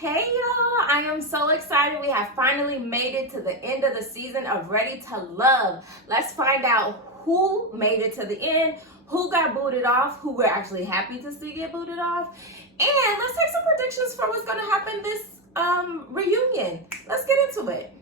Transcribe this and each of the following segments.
Hey y'all, I am so excited. We have finally made it to the end of the season of Ready to Love. Let's find out who made it to the end, who got booted off, who we're actually happy to see get booted off, and let's take some predictions for what's going to happen this reunion. Let's get into it.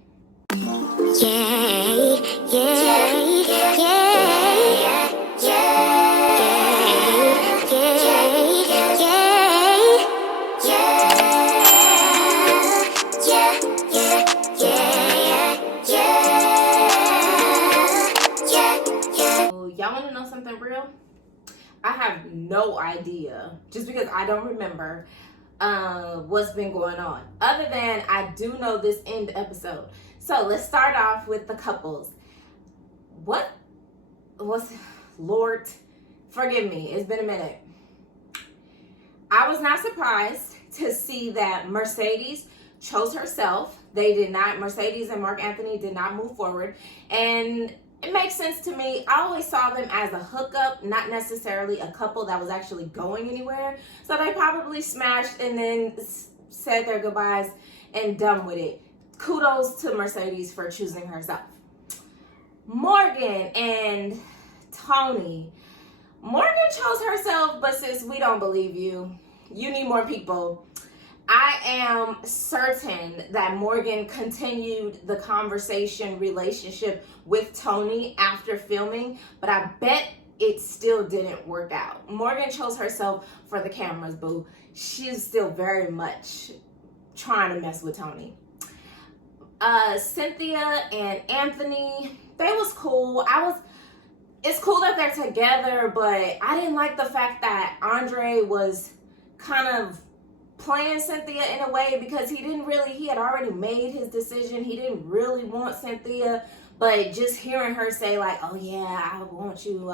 Y'all want to know something real? I have no idea, just because I don't remember what's been going on, other than I do know this end episode. So let's start off with the couples. What was, Lord forgive me, it's been a minute. I was not surprised to see that Mercedes chose herself. Mercedes and Mark Anthony did not move forward, and it makes sense to me. I always saw them as a hookup, not necessarily a couple that was actually going anywhere. So they probably smashed and then said their goodbyes and done with it. Kudos to Mercedes for choosing herself. Morgan and Tony. Morgan chose herself, but sis, we don't believe you. You need more people. I am certain that Morgan continued the relationship with Tony after filming, but I bet it still didn't work out. Morgan chose herself for the cameras, boo. She's still very much trying to mess with Tony. Cynthia and Anthony, they was cool. It's cool that they're together, but I didn't like the fact that Andre was kind of playing Cynthia in a way, because he had already made his decision. He didn't really want Cynthia, but just hearing her say like, oh yeah, I want you,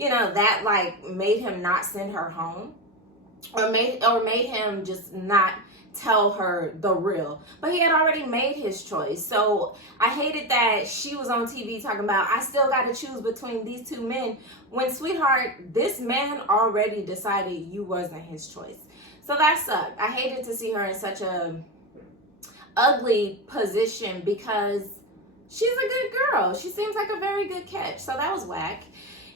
that like made him not send her home, or made him just not tell her the real. But he had already made his choice. So I hated that she was on TV talking about, I still got to choose between these two men, when, sweetheart, this man already decided you wasn't his choice. So that sucked. I hated to see her in such a ugly position, because she's a good girl. She seems like a very good catch. So that was whack.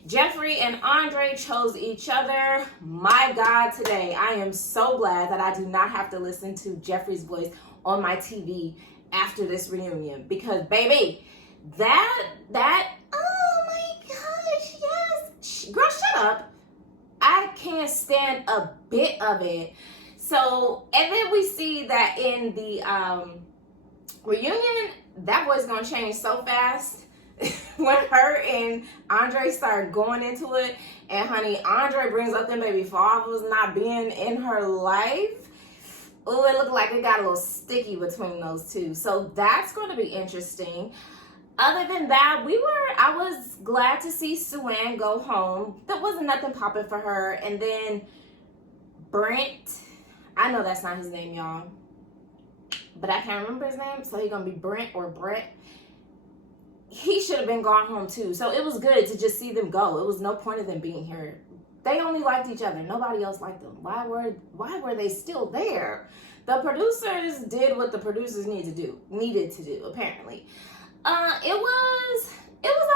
Jeffrey and Andre chose each other. My God, today I am so glad that I do not have to listen to Jeffrey's voice on my TV after this reunion, because baby, that oh my gosh, yes. Girl, shut up. I can't stand a bit of it. So, and then we see that in the reunion, that boy's gonna change so fast. When her and Andre start going into it, and honey, Andre brings up them baby fathers not being in her life. Oh, it looked like it got a little sticky between those two. So that's going to be interesting. Other than that, I was glad to see Sue-Ann go home. There wasn't nothing popping for her. And then Brent, I know that's not his name, y'all, but I can't remember his name, so he's gonna be Brent or Brett. He should have been gone home too. So it was good to just see them go. It was no point of them being here. They only liked each other. Nobody else liked them. Why were they still there? The producers did what the producers needed to do, apparently. It was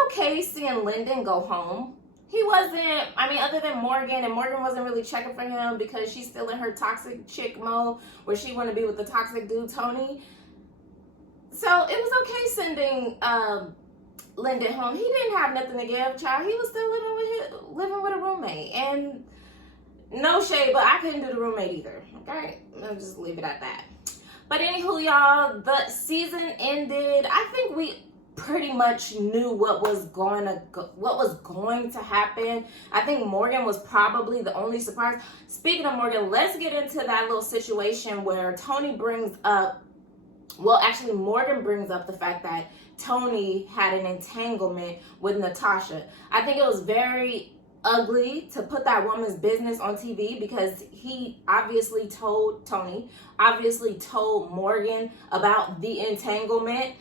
okay seeing Lyndon go home. He wasn't, other than Morgan, and Morgan wasn't really checking for him because she's still in her toxic chick mode where she want to be with the toxic dude, Tony. So it was okay sending Lyndon home. He didn't have nothing to give, child. He was still living with a roommate. And no shade, but I couldn't do the roommate either. Okay? I'll just leave it at that. But anywho, y'all, the season ended. I think we pretty much knew what was going to happen. I think Morgan was probably the only surprise. Speaking of Morgan, let's get into that little situation where Morgan brings up the fact that Tony had an entanglement with Natasha. I think it was very ugly to put that woman's business on TV, because Tony obviously told Morgan about the entanglement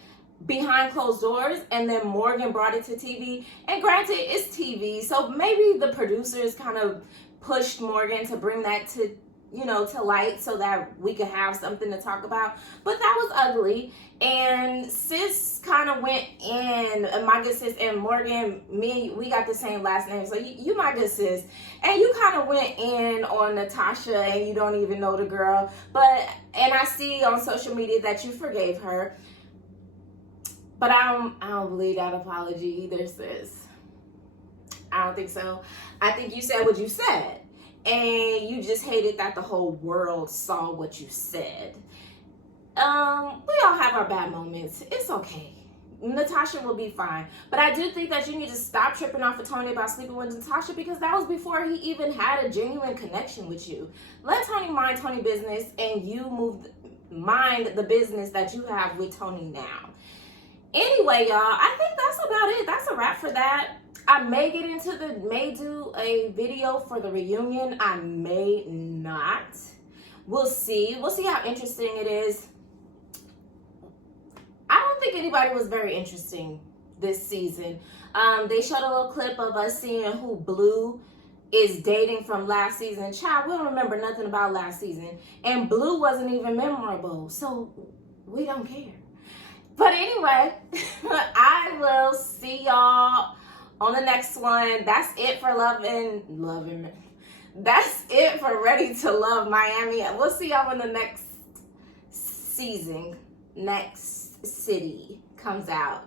behind closed doors, and then Morgan brought it to TV. And granted, it's TV, so maybe the producers kind of pushed Morgan to bring that to to light so that we could have something to talk about. But that was ugly. And sis kind of went in, my good sis and Morgan, we got the same last name. So you my good sis. And you kind of went in on Natasha and you don't even know the girl. And I see on social media that you forgave her. But I don't believe that apology either, sis. I don't think so. I think you said what you said. And you just hated that the whole world saw what you said. We all have our bad moments. It's okay. Natasha will be fine. But I do think that you need to stop tripping off of Tony about sleeping with Natasha, because that was before he even had a genuine connection with you. Let Tony mind Tony business, and you mind the business that you have with Tony now. Anyway, y'all, I think that's about it. That's a wrap for that. I may do a video for the reunion. I may not. We'll see. We'll see how interesting it is. I don't think anybody was very interesting this season. They showed a little clip of us seeing who Blue is dating from last season. Child, we don't remember nothing about last season. And Blue wasn't even memorable. So we don't care. But anyway, I will see y'all on the next one. That's it for loving. That's it for Ready to Love Miami. We'll see y'all when the next season, next city comes out.